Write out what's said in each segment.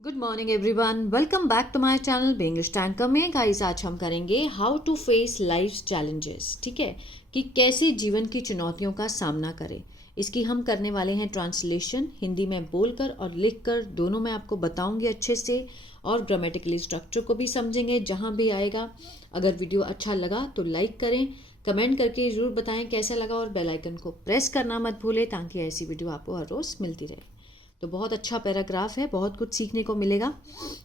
Good morning everyone, welcome back to my channel English tanker में। Guys, आज हम करेंगे how to face life challenges. ठीक है, कि कैसे जीवन की चुनौतियों का सामना करें। इसकी हम करने वाले हैं ट्रांसलेशन, हिंदी में बोलकर और लिखकर दोनों मैं आपको बताऊंगी अच्छे से, और ग्रामेटिकली स्ट्रक्चर को भी समझेंगे जहाँ भी आएगा। अगर वीडियो अच्छा लगा तो लाइक करें, कमेंट करके ज़रूर बताएं कैसा लगा, और बेल आइकन को प्रेस करना मत भूलें ताकि ऐसी वीडियो आपको हर रोज़ मिलती रहे। तो बहुत अच्छा पैराग्राफ है, बहुत कुछ सीखने को मिलेगा।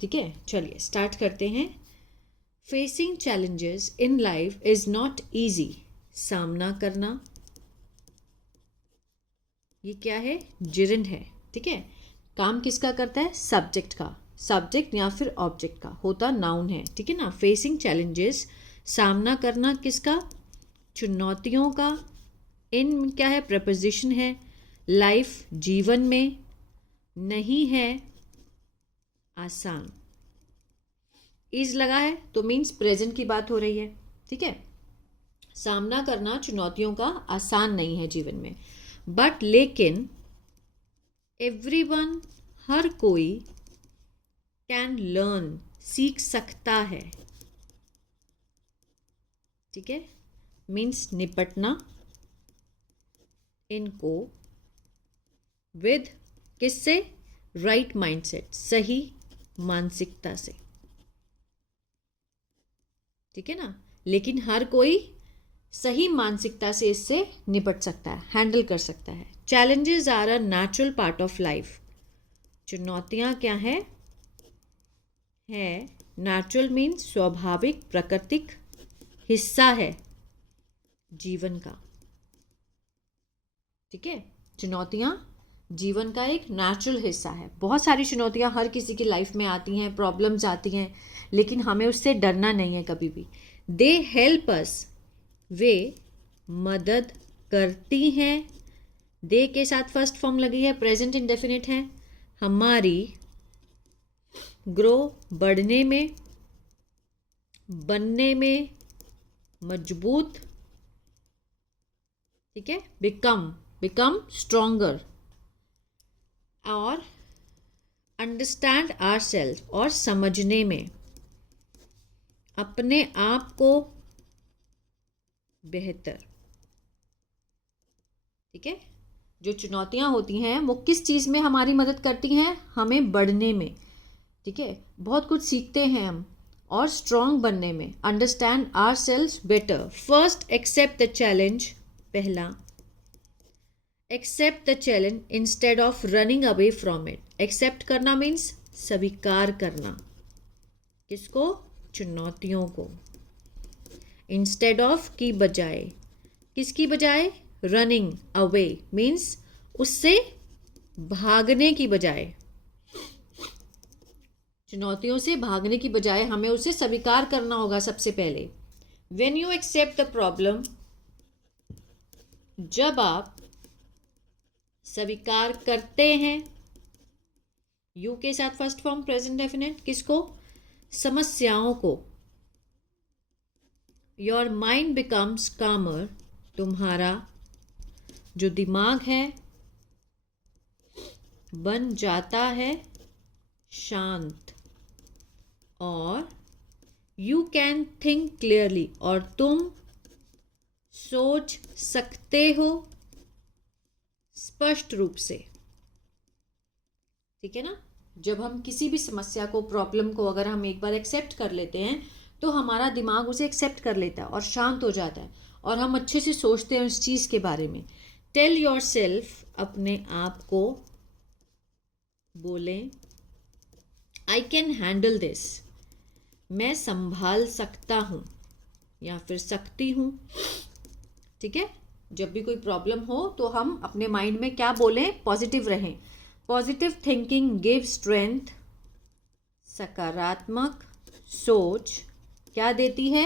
ठीक है, चलिए स्टार्ट करते हैं। Facing challenges in life is not easy. सामना करना, ये क्या है? जिरंड है। ठीक है, काम किसका करता है? सब्जेक्ट का। सब्जेक्ट या फिर ऑब्जेक्ट का होता नाउन है। ठीक है ना। फेसिंग चैलेंजेस, सामना करना किसका? चुनौतियों का। इन क्या है? प्रपोजिशन है। लाइफ, जीवन में, नहीं है आसान। इज लगा है तो मीन्स प्रेजेंट की बात हो रही है। ठीक है, सामना करना चुनौतियों का आसान नहीं है जीवन में, बट लेकिन एवरीवन, हर कोई, कैन लर्न, सीख सकता है। ठीक है, मीन्स निपटना इनको विद, किससे? राइट माइंडसेट, सही मानसिकता से। ठीक है ना। लेकिन हर कोई सही मानसिकता से इससे निपट सकता है, हैंडल कर सकता है। Challenges are a natural part of life. चुनौतियां क्या है? नेचुरल मीन्स स्वाभाविक, प्राकृतिक हिस्सा है जीवन का। ठीक है, चुनौतियां जीवन का एक नेचुरल हिस्सा है। बहुत सारी चुनौतियां हर किसी की लाइफ में आती हैं, प्रॉब्लम्स आती हैं, लेकिन हमें उससे डरना नहीं है कभी भी। दे हेल्प अस, वे मदद करती हैं। दे के साथ फर्स्ट फॉर्म लगी है, प्रेजेंट इंडेफिनिट है। हमारी ग्रो, बढ़ने में, बनने में, मजबूत। ठीक है, बिकम, बिकम स्ट्रोंगर, और अंडरस्टैंड आवर सेल्फ, और समझने में, अपने आप को बेहतर। ठीक है, जो चुनौतियां होती हैं वो किस चीज़ में हमारी मदद करती हैं? हमें बढ़ने में। ठीक है, बहुत कुछ सीखते हैं हम, और स्ट्रांग बनने में। Understand our self better. First, accept the challenge. पहला, accept the challenge instead of running away from it. Accept करना मीन्स स्वीकार करना। किसको? चुनौतियों को। इंस्टेड ऑफ की बजाय, किसकी बजाय? रनिंग अवे मीन्स उससे भागने की बजाय, चुनौतियों से भागने की बजाय हमें उसे स्वीकार करना होगा सबसे पहले। When you accept the problem, जब आप स्वीकार करते हैं, यू के साथ फर्स्ट फॉर्म प्रेजेंट डेफिनेट, किसको? समस्याओं को। योर माइंड बिकम्स कामर, तुम्हारा जो दिमाग है बन जाता है शांत। और यू कैन थिंक क्लियरली, और तुम सोच सकते हो स्पष्ट रूप से। ठीक है ना। जब हम किसी भी समस्या को, प्रॉब्लम को अगर हम एक बार एक्सेप्ट कर लेते हैं तो हमारा दिमाग उसे एक्सेप्ट कर लेता है और शांत हो जाता है, और हम अच्छे से सोचते हैं उस चीज़ के बारे में। टेल योर सेल्फ, अपने आप को बोलें, आई कैन हैंडल दिस, मैं संभाल सकता हूँ या फिर सकती हूँ। ठीक है, जब भी कोई प्रॉब्लम हो तो हम अपने माइंड में क्या बोलें? पॉजिटिव रहें। पॉजिटिव थिंकिंग गिव स्ट्रेंथ, सकारात्मक सोच क्या देती है?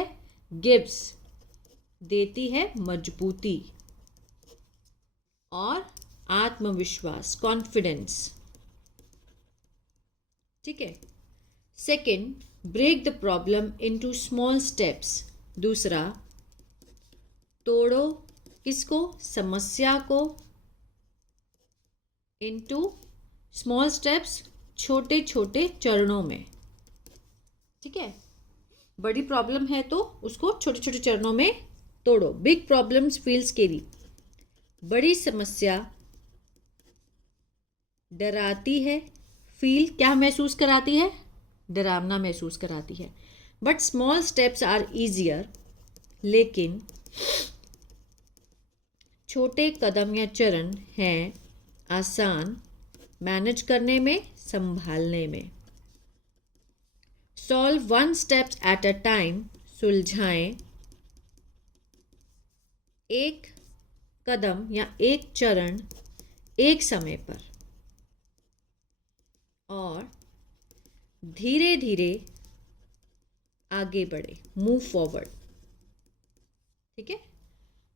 गिव्स, देती है मजबूती और आत्मविश्वास, कॉन्फिडेंस। ठीक है। Second, break the problem into small steps. दूसरा, तोड़ो किसको? समस्या को। इनटू स्मॉल स्टेप्स, छोटे छोटे चरणों में, ठीक है। बड़ी प्रॉब्लम है तो उसको छोटे छोटे चरणों में तोड़ो। बिग प्रॉब्लम्स फील स्केरी, बड़ी समस्या डराती है। फील क्या महसूस कराती है? डरावना महसूस कराती है। But small steps are easier, लेकिन छोटे कदम या चरण हैं आसान मैनेज करने में, संभालने में। Solve one steps at a time, सुलझाएं एक कदम या एक चरण एक समय पर, और धीरे धीरे आगे बढ़े, मूव फॉरवर्ड, ठीक है।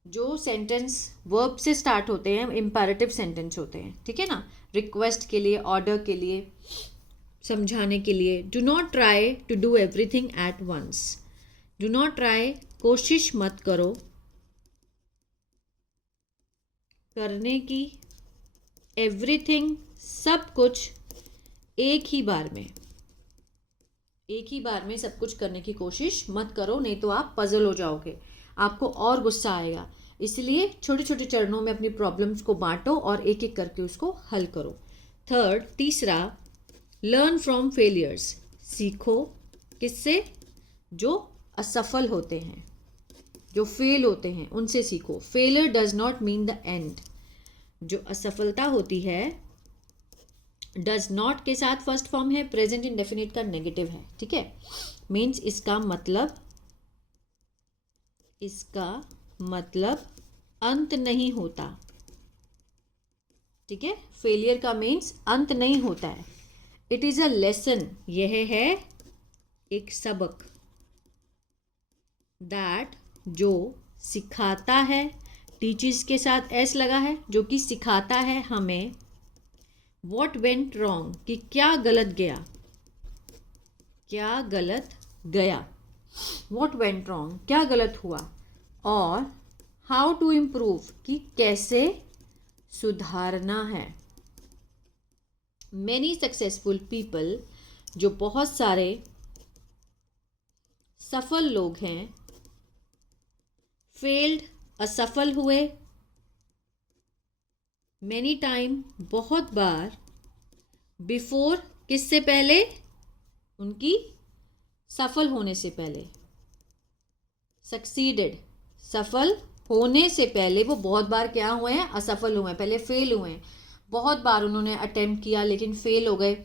जो सेंटेंस वर्ब से स्टार्ट होते हैं इम्पेरेटिव सेंटेंस होते हैं, ठीक है ना। रिक्वेस्ट के लिए, ऑर्डर के लिए, समझाने के लिए। Do not try to do everything at once, do not try, कोशिश मत करो करने की, एवरीथिंग, सब कुछ एक ही बार में, एक ही बार में सब कुछ करने की कोशिश मत करो, नहीं तो आप पजल हो जाओगे, आपको और गुस्सा आएगा। इसलिए छोटे छोटे चरणों में अपनी प्रॉब्लम्स को बांटो और एक एक करके उसको हल करो। थर्ड, तीसरा, लर्न फ्रॉम फेलियर्स, सीखो किससे? जो असफल होते हैं, जो फेल होते हैं, उनसे सीखो। Failure does not mean the end. जो असफलता होती है, डज नॉट के साथ फर्स्ट फॉर्म है, प्रेजेंट इंडेफिनिट का नेगेटिव है, ठीक है। मीन्स इसका मतलब अंत नहीं होता, ठीक है। फेलियर का मीन्स अंत नहीं होता है। इट इज अ लेसन, यह है एक सबक। दैट, जो सिखाता है, टीचर्स के साथ एस लगा है, जो कि सिखाता है हमें। वॉट वेंट रॉन्ग, कि क्या गलत गया, क्या गलत गया। वॉट वेंट रॉन्ग, क्या गलत हुआ। और हाउ टू इम्प्रूव, कि कैसे सुधारना है। मैनी सक्सेसफुल पीपल, जो बहुत सारे सफल लोग हैं, फेल्ड, असफल हुए, मैनी टाइम, बहुत बार, बिफोर, किससे पहले? उनकी सफल होने से पहले, सक्सीडेड, सफल होने से पहले वो बहुत बार क्या हुए हैं? असफल हुए हैं, पहले फेल हुए हैं। बहुत बार उन्होंने अटेम्प्ट किया लेकिन फेल हो गए,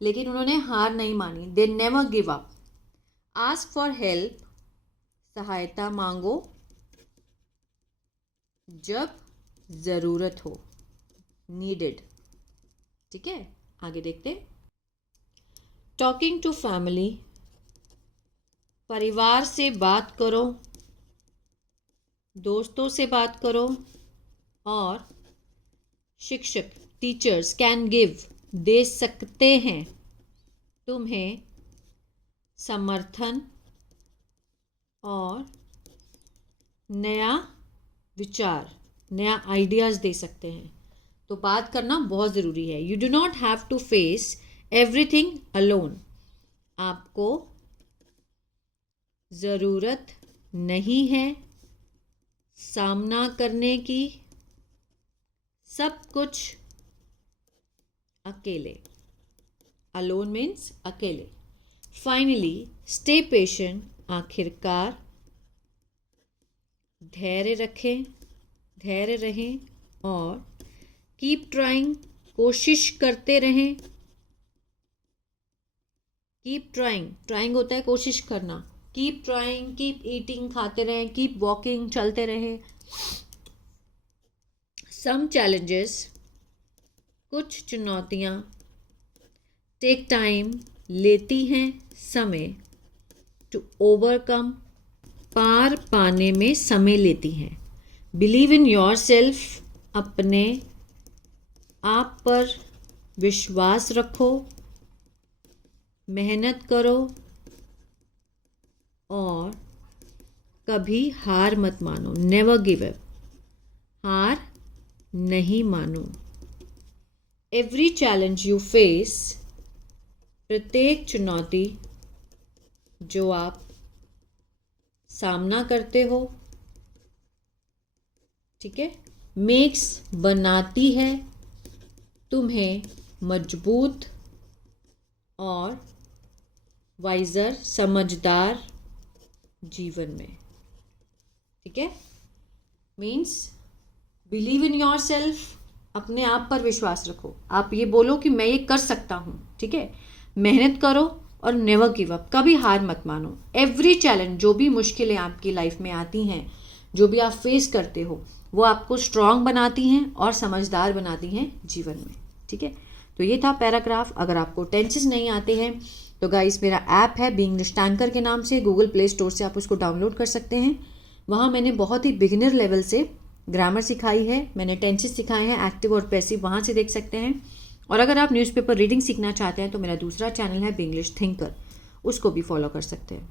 लेकिन उन्होंने हार नहीं मानी। They never give up. Ask for help, सहायता मांगो जब ज़रूरत हो, नीडेड, ठीक है। आगे देखते। टॉकिंग टू फैमिली, परिवार से बात करो, दोस्तों से बात करो। और शिक्षक, टीचर्स, कैन गिव, दे सकते हैं तुम्हें समर्थन और नया विचार, नया आइडियाज़ दे सकते हैं। तो बात करना बहुत ज़रूरी है। You do not have to face everything alone, आपको ज़रूरत नहीं है सामना करने की सब कुछ अकेले। अलोन मीन्स अकेले। फाइनली, स्टे पेशेंट, आखिरकार धैर्य रखें, धैर्य रहें। और कीप ट्राइंग, कोशिश करते रहें। कीप ट्राइंग, ट्राइंग होता है कोशिश करना। कीप ट्राइंग, कीप ईटिंग, खाते रहें। कीप वॉकिंग, चलते रहें। सम चैलेंजेस, कुछ चुनौतियाँ, टेक टाइम, लेती हैं समय, टू ओवरकम, पार पाने में समय लेती हैं। बिलीव इन योर सेल्फ, अपने आप पर विश्वास रखो, मेहनत करो और कभी हार मत मानो। नेवर गिव अप, हार नहीं मानो। एवरी चैलेंज यू फेस, प्रत्येक चुनौती जो आप सामना करते हो, ठीक है, मेक्स बनाती है तुम्हें मजबूत और वाइजर, समझदार जीवन में। ठीक है, means believe in your self, अपने आप पर विश्वास रखो। आप ये बोलो कि मैं ये कर सकता हूँ। ठीक है, मेहनत करो और नेवर गिव अप, कभी हार मत मानो। एवरी चैलेंज, जो भी मुश्किलें आपकी लाइफ में आती हैं, जो भी आप फेस करते हो, वो आपको स्ट्रांग बनाती हैं और समझदार बनाती हैं जीवन में। ठीक है, तो ये था पैराग्राफ। अगर आपको टेंसेस नहीं आते हैं तो गाइस मेरा ऐप है बी इंग्लिश टैंकर के नाम से, गूगल प्ले स्टोर से आप उसको डाउनलोड कर सकते हैं। वहाँ मैंने बहुत ही बिगिनर लेवल से ग्रामर सिखाई है, मैंने टेंसेस सिखाए हैं, एक्टिव और पैसिव, वहाँ से देख सकते हैं। और अगर आप न्यूज़पेपर रीडिंग सीखना चाहते हैं तो मेरा दूसरा चैनल है बी इंग्लिश थिंकर, उसको भी फॉलो कर सकते हैं।